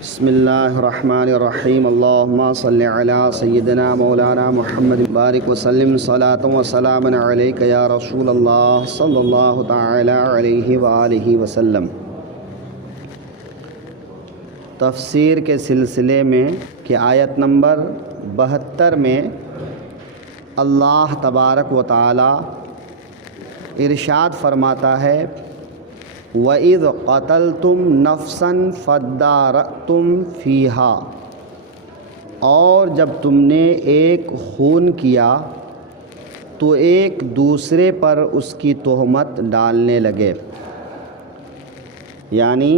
بسم اللہ الرحمن الرحیم اللہم صلی علی سیدنا مولانا محمد بارک وسلم صلاۃ و سلام علیک یا رسول اللہ صلی اللہ تعالی علیہ وآلہ وسلم۔ تفسیر کے سلسلے میں کہ آیت نمبر 72 میں اللہ تبارک و تعالی ارشاد فرماتا ہے وَإِذْ قَتَلْتُمْ نَفْسًا فَادَّارَأْتُمْ فِيهَا، اور جب تم نے ایک خون کیا تو ایک دوسرے پر اس کی تہمت ڈالنے لگے، یعنی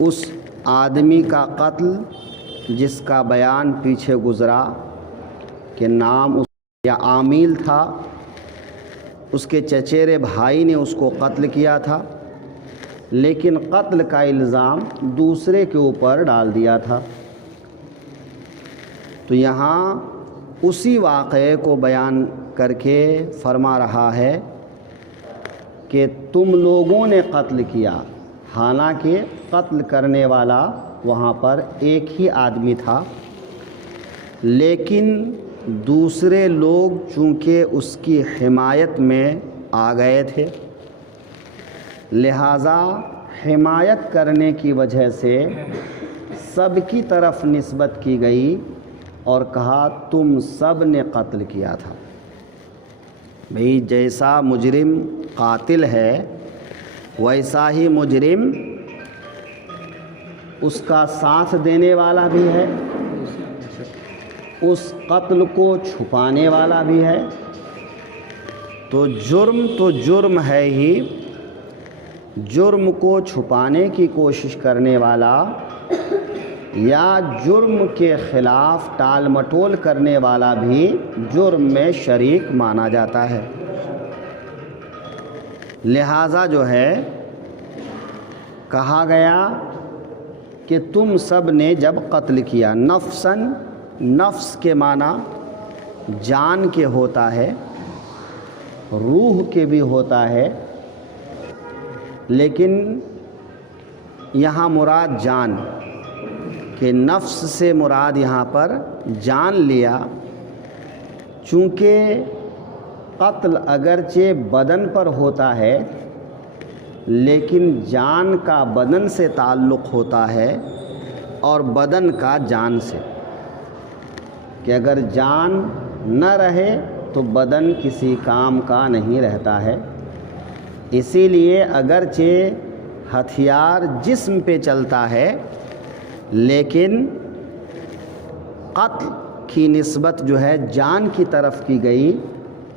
اس آدمی کا قتل جس کا بیان پیچھے گزرا کہ نام اس یا عامل تھا، اس کے چچیرے بھائی نے اس کو قتل کیا تھا، لیکن قتل کا الزام دوسرے کے اوپر ڈال دیا تھا۔ تو یہاں اسی واقعے کو بیان کر کے فرما رہا ہے کہ تم لوگوں نے قتل کیا، حالانکہ قتل کرنے والا وہاں پر ایک ہی آدمی تھا، لیکن دوسرے لوگ چونکہ اس کی حمایت میں آ گئے تھے، لہٰذا حمایت کرنے کی وجہ سے سب کی طرف نسبت کی گئی اور کہا تم سب نے قتل کیا تھا۔ بھئی جیسا مجرم قاتل ہے ویسا ہی مجرم اس کا ساتھ دینے والا بھی ہے، اس قتل کو چھپانے والا بھی ہے۔ تو جرم ہے ہی، جرم کو چھپانے کی کوشش کرنے والا یا جرم کے خلاف ٹال مٹول کرنے والا بھی جرم میں شریک مانا جاتا ہے۔ لہٰذا جو ہے کہا گیا کہ تم سب نے جب قتل کیا، نفساً، نفس کے معنی جان کے ہوتا ہے، روح کے بھی ہوتا ہے، لیکن یہاں مراد جان کہ نفس سے مراد یہاں پر جان لیا، چونکہ قتل اگرچہ بدن پر ہوتا ہے لیکن جان کا بدن سے تعلق ہوتا ہے اور بدن کا جان سے، کہ اگر جان نہ رہے تو بدن کسی کام کا نہیں رہتا ہے۔ اسی لیے اگرچہ ہتھیار جسم پہ چلتا ہے لیکن قتل کی نسبت جو ہے جان کی طرف کی گئی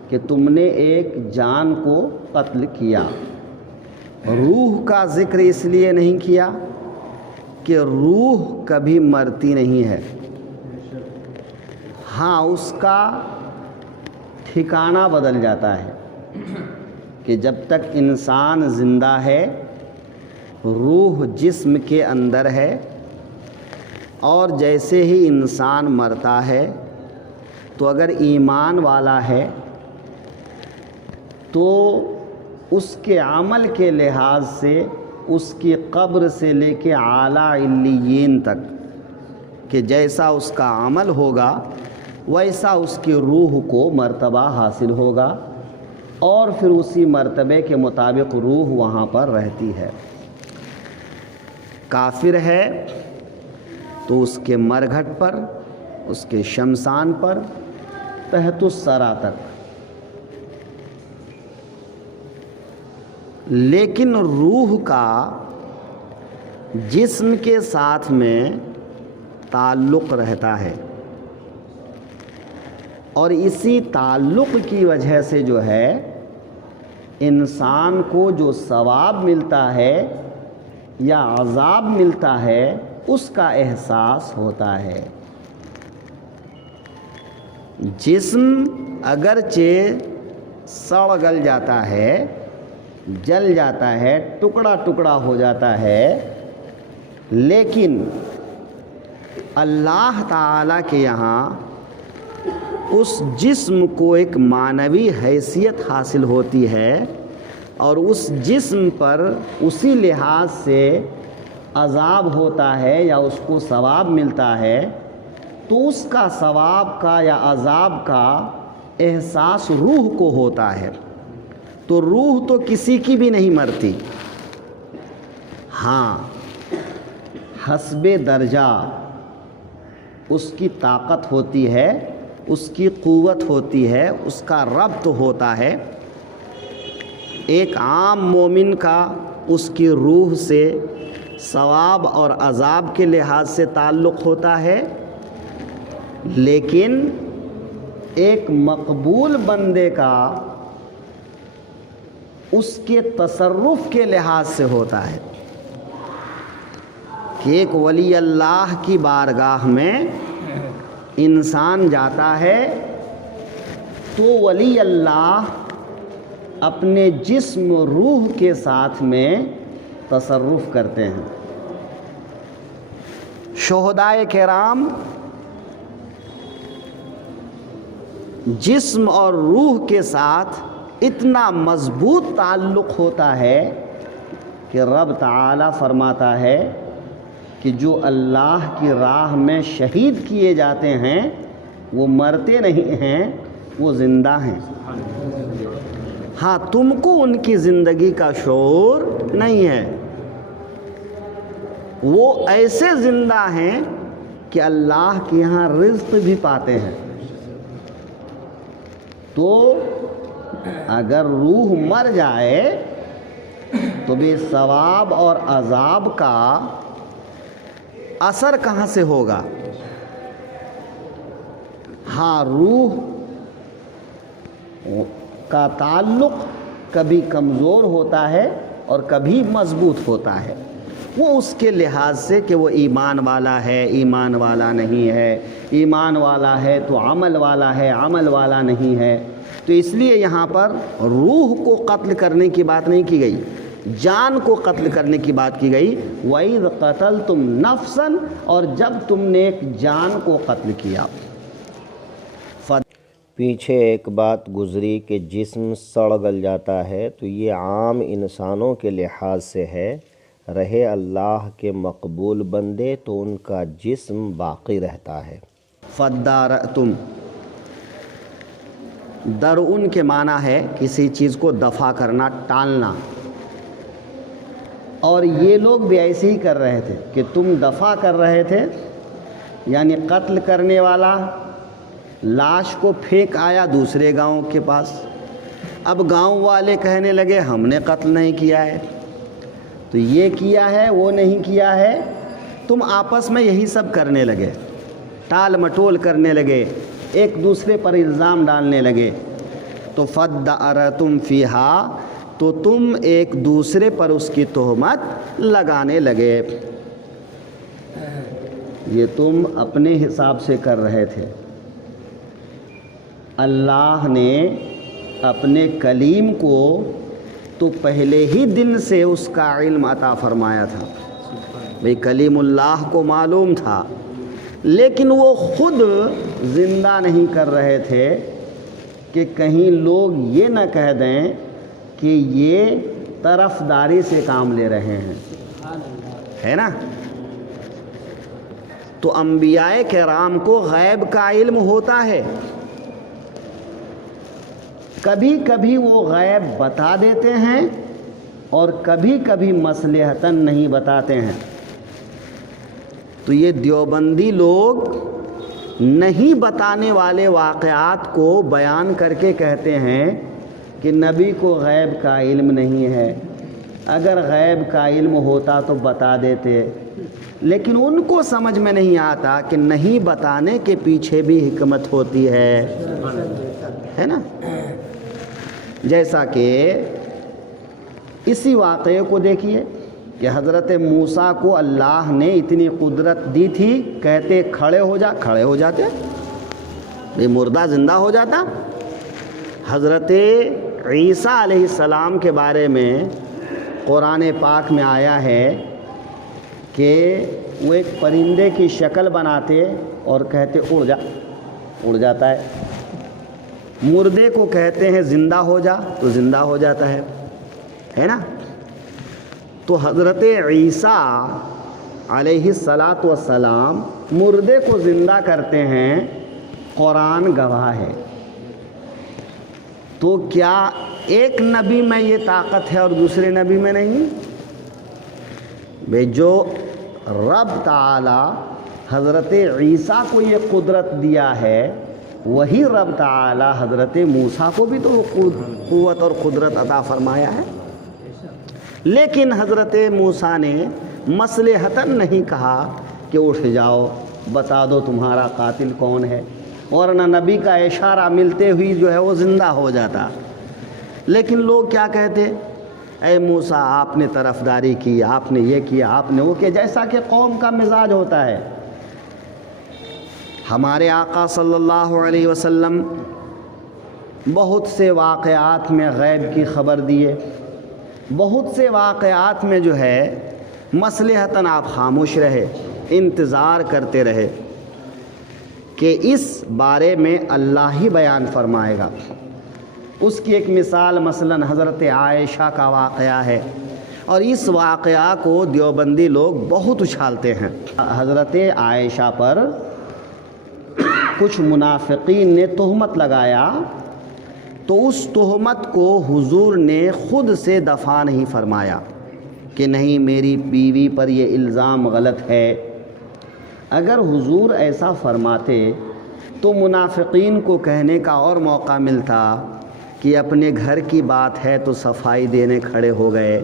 کہ تم نے ایک جان کو قتل کیا۔ روح کا ذکر اس لیے نہیں کیا کہ روح کبھی مرتی نہیں ہے، ہاں اس کا ٹھکانہ بدل جاتا ہے کہ جب تک انسان زندہ ہے روح جسم کے اندر ہے، اور جیسے ہی انسان مرتا ہے تو اگر ایمان والا ہے تو اس کے عمل کے لحاظ سے اس کی قبر سے لے کے اعلیٰ علیین تک کہ جیسا اس کا عمل ہوگا ویسا اس کی روح کو مرتبہ حاصل ہوگا، اور پھر اسی مرتبے کے مطابق روح وہاں پر رہتی ہے۔ کافر ہے تو اس کے مرگھٹ پر، اس کے شمشان پر، تحت الثری تک، لیکن روح کا جسم کے ساتھ میں تعلق رہتا ہے، اور اسی تعلق کی وجہ سے جو ہے انسان کو جو ثواب ملتا ہے یا عذاب ملتا ہے اس کا احساس ہوتا ہے۔ جسم اگرچہ سڑ گل جاتا ہے، جل جاتا ہے، ٹکڑا ٹکڑا ہو جاتا ہے، لیکن اللہ تعالیٰ کے یہاں اس جسم کو ایک معنوی حیثیت حاصل ہوتی ہے، اور اس جسم پر اسی لحاظ سے عذاب ہوتا ہے یا اس کو ثواب ملتا ہے تو اس کا ثواب کا یا عذاب کا احساس روح کو ہوتا ہے. تو روح تو کسی کی بھی نہیں مرتی. ہاں حسب درجہ اس کی طاقت ہوتی ہے، اس کی قوت ہوتی ہے، اس کا ربط ہوتا ہے. ایک عام مومن کا اس کی روح سے ثواب اور عذاب کے لحاظ سے تعلق ہوتا ہے، لیکن ایک مقبول بندے کا اس کے تصرف کے لحاظ سے ہوتا ہے کہ ایک ولی اللہ کی بارگاہ میں انسان جاتا ہے تو ولی اللہ اپنے جسم روح کے ساتھ میں تصرف کرتے ہیں. شہدائے کرام جسم اور روح کے ساتھ اتنا مضبوط تعلق ہوتا ہے کہ رب تعالی فرماتا ہے کہ جو اللہ کی راہ میں شہید کیے جاتے ہیں وہ مرتے نہیں ہیں، وہ زندہ ہیں. ہاں تم کو ان کی زندگی کا شعور نہیں ہے. وہ ایسے زندہ ہیں کہ اللہ کے یہاں رزق بھی پاتے ہیں. تو اگر روح مر جائے تو بھی ثواب اور عذاب کا اثر کہاں سے ہوگا؟ ہاں روح کا تعلق کبھی کمزور ہوتا ہے اور کبھی مضبوط ہوتا ہے. وہ اس کے لحاظ سے کہ وہ ایمان والا ہے، ایمان والا نہیں ہے، ایمان والا ہے تو عمل والا ہے، عمل والا نہیں ہے. تو اس لیے یہاں پر روح کو قتل کرنے کی بات نہیں کی گئی، جان کو قتل کرنے کی بات کی گئی. وَإِذْ قَتَلْتُمْ نَفْسًا، اور جب تم نے ایک جان کو قتل کیا. پیچھے ایک بات گزری کہ جسم سڑ گل جاتا ہے، تو یہ عام انسانوں کے لحاظ سے ہے. رہے اللہ کے مقبول بندے تو ان کا جسم باقی رہتا ہے. فَدَّارَأْتُمْ، درعن کے معنی ہے کسی چیز کو دفع کرنا، ٹالنا. اور یہ لوگ بھی ایسے ہی کر رہے تھے کہ تم دفع کر رہے تھے، یعنی قتل کرنے والا لاش کو پھینک آیا دوسرے گاؤں کے پاس. اب گاؤں والے کہنے لگے ہم نے قتل نہیں کیا ہے، تو یہ کیا ہے وہ نہیں کیا ہے. تم آپس میں یہی سب کرنے لگے، ٹال مٹول کرنے لگے، ایک دوسرے پر الزام ڈالنے لگے. تو فَدَّارَتُمْ فِيهَا، تو تم ایک دوسرے پر اس کی تہمت لگانے لگے. یہ تم اپنے حساب سے کر رہے تھے. اللہ نے اپنے کلیم کو تو پہلے ہی دن سے اس کا علم عطا فرمایا تھا. بھئی کلیم اللہ کو معلوم تھا، لیکن وہ خود زندہ نہیں کر رہے تھے کہ کہیں لوگ یہ نہ کہہ دیں کہ یہ طرفداری سے کام لے رہے ہیں، ہے نا. تو انبیاء کرام کو غیب کا علم ہوتا ہے. کبھی کبھی وہ غیب بتا دیتے ہیں اور کبھی کبھی مصلحتاً نہیں بتاتے ہیں. تو یہ دیوبندی لوگ نہیں بتانے والے واقعات کو بیان کر کے کہتے ہیں کہ نبی کو غیب کا علم نہیں ہے. اگر غیب کا علم ہوتا تو بتا دیتے، لیکن ان کو سمجھ میں نہیں آتا کہ نہیں بتانے کے پیچھے بھی حکمت ہوتی ہے نا. جیسا کہ اسی واقعے کو دیکھیے کہ حضرت موسیٰ کو اللہ نے اتنی قدرت دی تھی، کہتے کھڑے ہو جا، کھڑے ہو جاتے، یہ مردہ زندہ ہو جاتا. حضرت عیسیٰ علیہ السلام کے بارے میں قرآن پاک میں آیا ہے کہ وہ ایک پرندے کی شکل بناتے اور کہتے اڑ جا، اڑ جاتا ہے. مردے کو کہتے ہیں زندہ ہو جا تو زندہ ہو جاتا ہے نا. تو حضرت عیسیٰ علیہ الصلاۃ والسلام مردے کو زندہ کرتے ہیں، قرآن گواہ ہے۔ تو کیا ایک نبی میں یہ طاقت ہے اور دوسرے نبی میں نہیں؟ بھئی جو رب تعالی حضرت عیسیٰ کو یہ قدرت دیا ہے، وہی رب تعالی حضرت موسیٰ کو بھی تو قوت اور قدرت عطا فرمایا ہے۔ لیکن حضرت موسیٰ نے مصلحتاً نہیں کہا کہ اٹھ جاؤ بتا دو تمہارا قاتل کون ہے، ورنہ نبی کا اشارہ ملتے ہوئی جو ہے وہ زندہ ہو جاتا۔ لیکن لوگ کیا کہتے، اے موسیٰ آپ نے طرفداری کی، آپ نے یہ کیا، آپ نے وہ کیا، جیسا کہ قوم کا مزاج ہوتا ہے۔ ہمارے آقا صلی اللہ علیہ وسلم بہت سے واقعات میں غیب کی خبر دیے، بہت سے واقعات میں جو ہے مصلحتاً آپ خاموش رہے، انتظار کرتے رہے کہ اس بارے میں اللہ ہی بیان فرمائے گا۔ اس کی ایک مثال مثلاً حضرت عائشہ کا واقعہ ہے، اور اس واقعہ کو دیوبندی لوگ بہت اچھالتے ہیں۔ حضرت عائشہ پر کچھ منافقین نے تہمت لگایا، تو اس تہمت کو حضور نے خود سے دفع نہیں فرمایا کہ نہیں میری بیوی پر یہ الزام غلط ہے۔ اگر حضور ایسا فرماتے تو منافقین کو کہنے کا اور موقع ملتا کہ اپنے گھر کی بات ہے تو صفائی دینے کھڑے ہو گئے،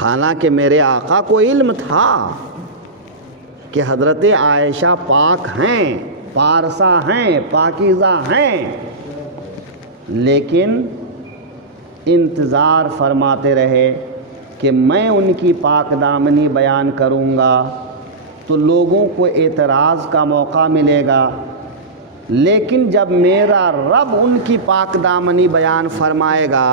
حالانکہ میرے آقا کو علم تھا کہ حضرت عائشہ پاک ہیں، پارسا ہیں، پاکیزہ ہیں، لیکن انتظار فرماتے رہے کہ میں ان کی پاک دامنی بیان کروں گا تو لوگوں کو اعتراض کا موقع ملے گا، لیکن جب میرا رب ان کی پاک دامنی بیان فرمائے گا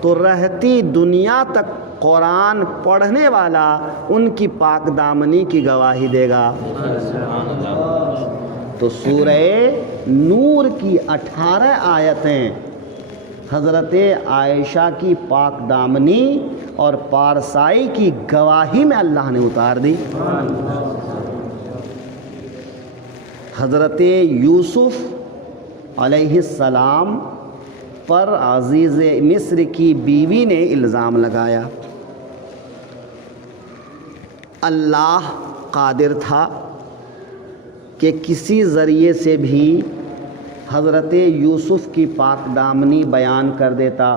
تو رہتی دنیا تک قرآن پڑھنے والا ان کی پاک دامنی کی گواہی دے گا۔ تو سورہ نور کی 18 آیتیں حضرت عائشہ کی پاک دامنی اور پارسائی کی گواہی میں اللہ نے اتار دی۔ حضرت یوسف علیہ السلام پر عزیز مصر کی بیوی نے الزام لگایا۔ اللہ قادر تھا کہ کسی ذریعے سے بھی حضرت یوسف کی پاک دامنی بیان کر دیتا،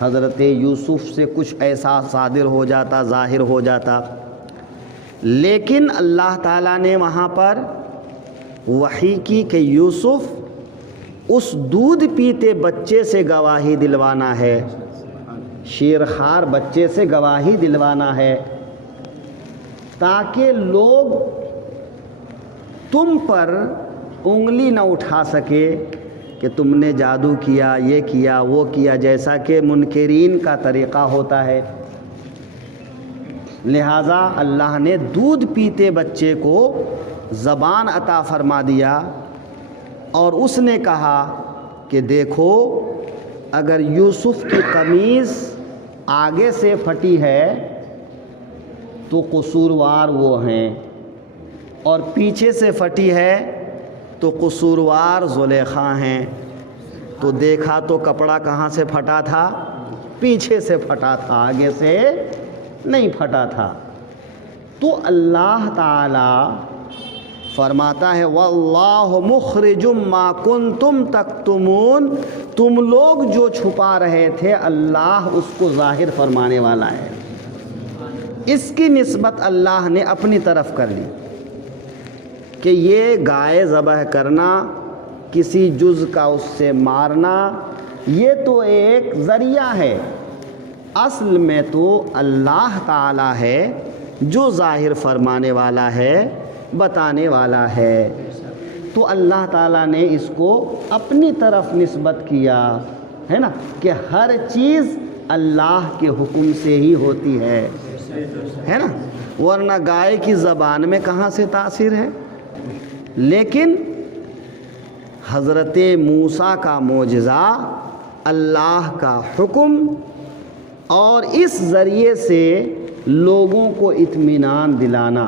حضرت یوسف سے کچھ ایسا صادر ہو جاتا، ظاہر ہو جاتا، لیکن اللہ تعالیٰ نے وہاں پر وحی کی کہ یوسف اس دودھ پیتے بچے سے گواہی دلوانا ہے، شیرخوار بچے سے گواہی دلوانا ہے، تاکہ لوگ تم پر انگلی نہ اٹھا سکے کہ تم نے جادو کیا، یہ کیا، وہ کیا، جیسا کہ منکرین کا طریقہ ہوتا ہے۔ لہٰذا اللہ نے دودھ پیتے بچے کو زبان عطا فرما دیا، اور اس نے کہا کہ دیکھو اگر یوسف کی قمیص آگے سے پھٹی ہے تو قصوروار وہ ہیں، اور پیچھے سے پھٹی ہے تو قصوروار زلیخا ہیں۔ تو دیکھا تو کپڑا کہاں سے پھٹا تھا؟ پیچھے سے پھٹا تھا، آگے سے نہیں پھٹا تھا۔ تو اللہ تعالی فرماتا ہے واللہ مخرج ما کنتم تکتمون، تم لوگ جو چھپا رہے تھے اللہ اس کو ظاہر فرمانے والا ہے۔ اس کی نسبت اللہ نے اپنی طرف کر لی کہ یہ گائے ذبح کرنا، کسی جز کا اس سے مارنا، یہ تو ایک ذریعہ ہے، اصل میں تو اللہ تعالی ہے جو ظاہر فرمانے والا ہے، بتانے والا ہے۔ تو اللہ تعالیٰ نے اس کو اپنی طرف نسبت کیا ہے نا، کہ ہر چیز اللہ کے حکم سے ہی ہوتی ہے نا، ورنہ گائے کی زبان میں کہاں سے تاثیر ہے۔ لیکن حضرت موسیٰ کا معجزہ، اللہ کا حکم، اور اس ذریعے سے لوگوں کو اطمینان دلانا،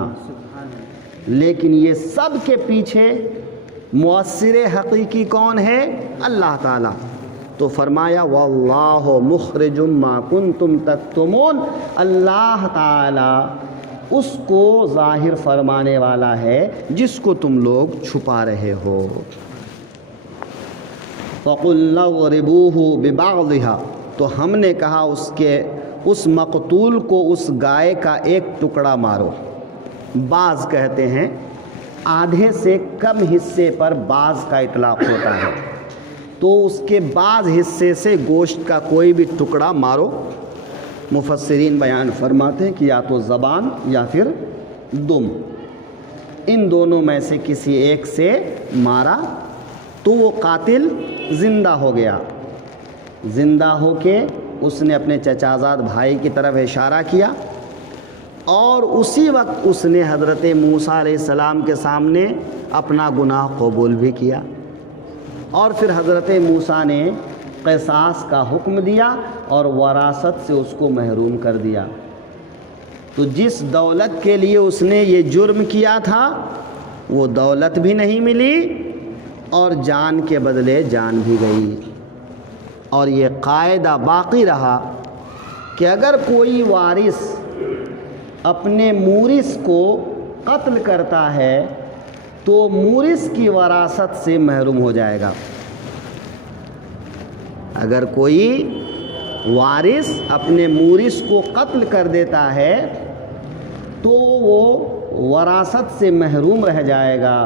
لیکن یہ سب کے پیچھے مؤثر حقیقی کون ہے؟ اللہ تعالیٰ۔ تو فرمایا واللہ مخرج ما کنتم تکتمون، اللہ تعالیٰ اس کو ظاہر فرمانے والا ہے جس کو تم لوگ چھپا رہے ہو۔ فَقُلْنَا اضْرِبُوهُ بِبَعْضِهَا، تو ہم نے کہا اس مقتول کو اس گائے کا ایک ٹکڑا مارو۔ بعض کہتے ہیں آدھے سے کم حصے پر بعض کا اطلاق ہوتا ہے، تو اس کے بعض حصے سے گوشت کا کوئی بھی ٹکڑا مارو۔ مفسرین بیان فرماتے ہیں کہ یا تو زبان یا پھر دم، ان دونوں میں سے کسی ایک سے مارا تو وہ قاتل زندہ ہو گیا۔ زندہ ہو کے اس نے اپنے چچا زاد بھائی کی طرف اشارہ کیا، اور اسی وقت اس نے حضرت موسیٰ علیہ السلام کے سامنے اپنا گناہ قبول بھی کیا، اور پھر حضرت موسیٰ نے قصاص کا حکم دیا اور وراثت سے اس کو محروم کر دیا۔ تو جس دولت کے لیے اس نے یہ جرم کیا تھا وہ دولت بھی نہیں ملی اور جان کے بدلے جان بھی گئی۔ اور یہ قاعدہ باقی رہا کہ اگر کوئی وارث اپنے مورث کو قتل کرتا ہے تو مورث کی وراثت سے محروم ہو جائے گا۔ اگر کوئی وارث اپنے مورث کو قتل کر دیتا ہے تو وہ وراثت سے محروم رہ جائے گا،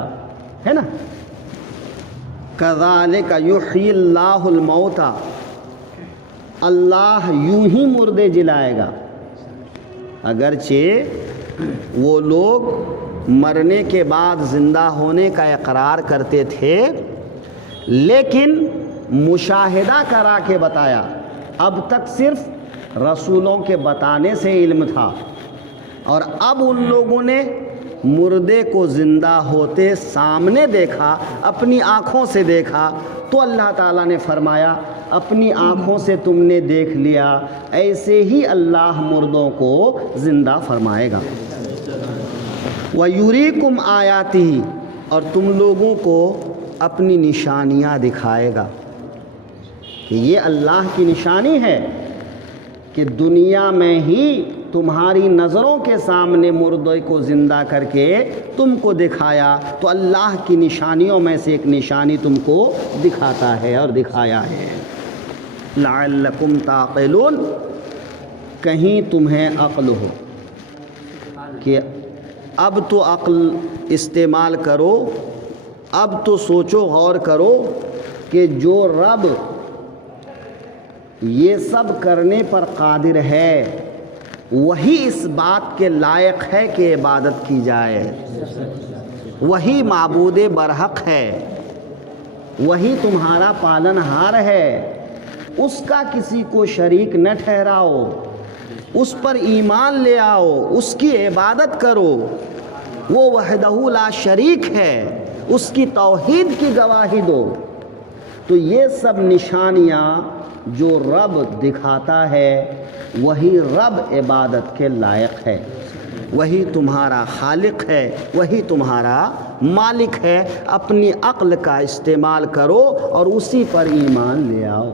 ہے نا۔ کذالک یحیی اللہ الموتى، اللہ یوں ہی مردے جلائے گا۔ اگرچہ وہ لوگ مرنے کے بعد زندہ ہونے کا اقرار کرتے تھے، لیکن مشاہدہ کرا کے بتایا۔ اب تک صرف رسولوں کے بتانے سے علم تھا، اور اب ان لوگوں نے مردے کو زندہ ہوتے سامنے دیکھا، اپنی آنکھوں سے دیکھا، تو اللہ تعالیٰ نے فرمایا اپنی آنکھوں سے تم نے دیکھ لیا، ایسے ہی اللہ مردوں کو زندہ فرمائے گا۔ وَيُرِيكُمْ آيَاتِهِ، اور تم لوگوں کو اپنی نشانیاں دکھائے گا۔ کہ یہ اللہ کی نشانی ہے کہ دنیا میں ہی تمہاری نظروں کے سامنے مردے کو زندہ کر کے تم کو دکھایا، تو اللہ کی نشانیوں میں سے ایک نشانی تم کو دکھاتا ہے اور دکھایا ہے۔ لعلکم تعقلون، کہیں تمہیں عقل ہو کہ اب تو عقل استعمال کرو، اب تو سوچو غور کرو کہ جو رب یہ سب کرنے پر قادر ہے وہی اس بات کے لائق ہے کہ عبادت کی جائے، وہی معبود برحق ہے، وہی تمہارا پالنہار ہے، اس کا کسی کو شریک نہ ٹھہراؤ، اس پر ایمان لے آؤ، اس کی عبادت کرو، وہ وحدہ لا شریک ہے، اس کی توحید کی گواہی دو۔ تو یہ سب نشانیاں جو رب دکھاتا ہے وہی رب عبادت کے لائق ہے، وہی تمہارا خالق ہے، وہی تمہارا مالک ہے۔ اپنی عقل کا استعمال کرو اور اسی پر ایمان لے آؤ۔